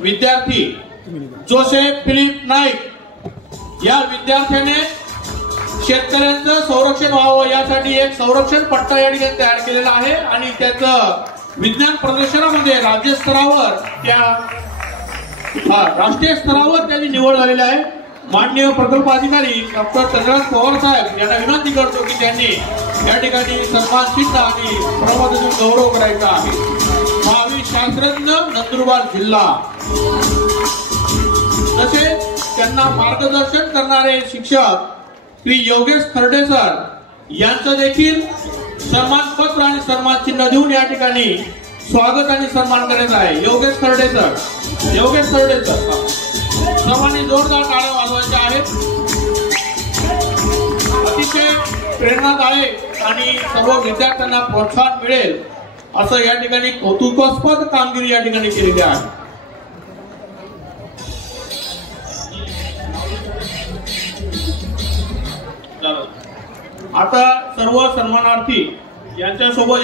विद्यार्थी Joseph Philip Naik या विद्यार्थ्याने शेतकऱ्यांचं संरक्षण व्हावं यासाठी एक संरक्षण पट्टा या ठिकाणी तयार केलेला आहे आणि त्याचं विज्ञान प्रदर्शनामध्ये राज्य स्तरावर राष्ट्रीय स्तरावर त्याची निवड झालेली आहे। माननीय प्रकल्प अधिकारी डॉक्टर चंद्रकांत पवार साहेब यांना विनंती करतो की त्यांनी या ठिकाणी सन्मान चिन्ह आणि प्रमाणातून गौरव करायचा आहे। भावी शास्त्रज्ञ नंदुरबार जिल्हा तसेच त्यांना मार्गदर्शन करणारे शिक्षक श्री योगेश खर्डे सर यांचं देखील सन्मान पत्र आणि सन्मान चिन्ह देऊन या ठिकाणी स्वागत आणि सन्मान करायचा आहे। योगेश खर्डे सर सर्वांनी जोरदार टाळ्या वाजवायच्या आहेत। अतिशय प्रेरणादायक आणि सर्व विद्यार्थ्यांना प्रोत्साहन मिळेल असं या ठिकाणी कौतुकास्पद कामगिरी या ठिकाणी केलेली आहे। आता सर्व सन्मानार्थी यांच्यासोबत